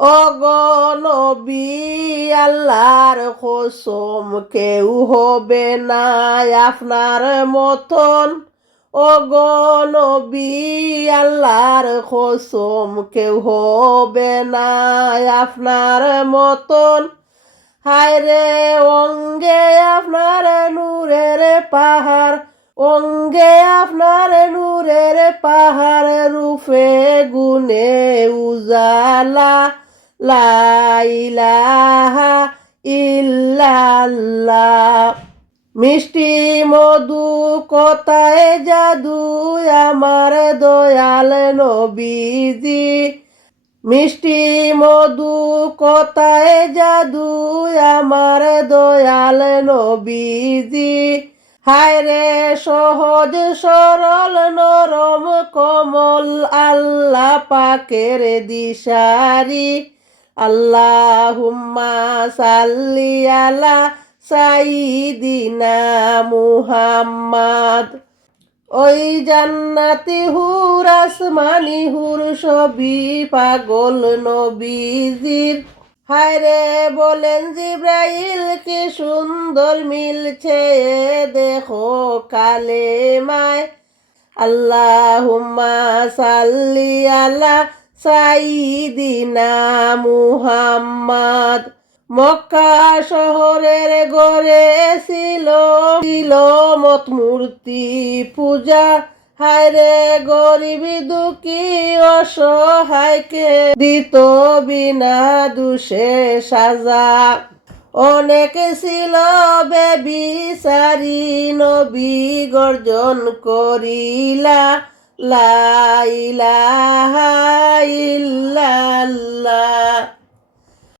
ওগো নবী আল্লাহর কসম কেউ হবে না আপনার মতন। ওগো নবী আল্লাহর কসম কেউ হবে না আপনার মতন। হায়রে অঙ্গে আপনার নূরের পাহাড়, অঙ্গে আপনার নূরের পাহাড়, রূপে গুণে উজালা, লা ইলাহা ইল্লাল্লাহ। মিষ্টি মধু কথায় জাদু আমার দয়াল নবীজি, মিষ্টি মধু কথায় জাদু আমার দয়াল নবীজি। হায়রে সহজ সরল নরম কমল আল্লাহ পাকের দিশারি। আল্লাহুম্মা সাল্লি আলা সাইয়্যিদিনা মুহাম্মাদ। ওই জান্নাতি হুর আসমানি হুর সবই পাগল নবীজির। হায়রে বলেন জিব্রাইল কি সুন্দর মিলছে দেখো কালেমায়। আল্লাহুম্মা সাল্লি আলা সাইয়্যিদিনা মুহাম্মাদ। মক্কা শহরের গড়ে ছিল মত মূর্তি পূজা। হায়রে গরিব দুঃখী অসহায়কে দিত বিনা দোষে সাজা। অনেক ছিল বেবিচারী নবী গর্জন করিলা, লা ইলাহা ইল্লাল্লাহ।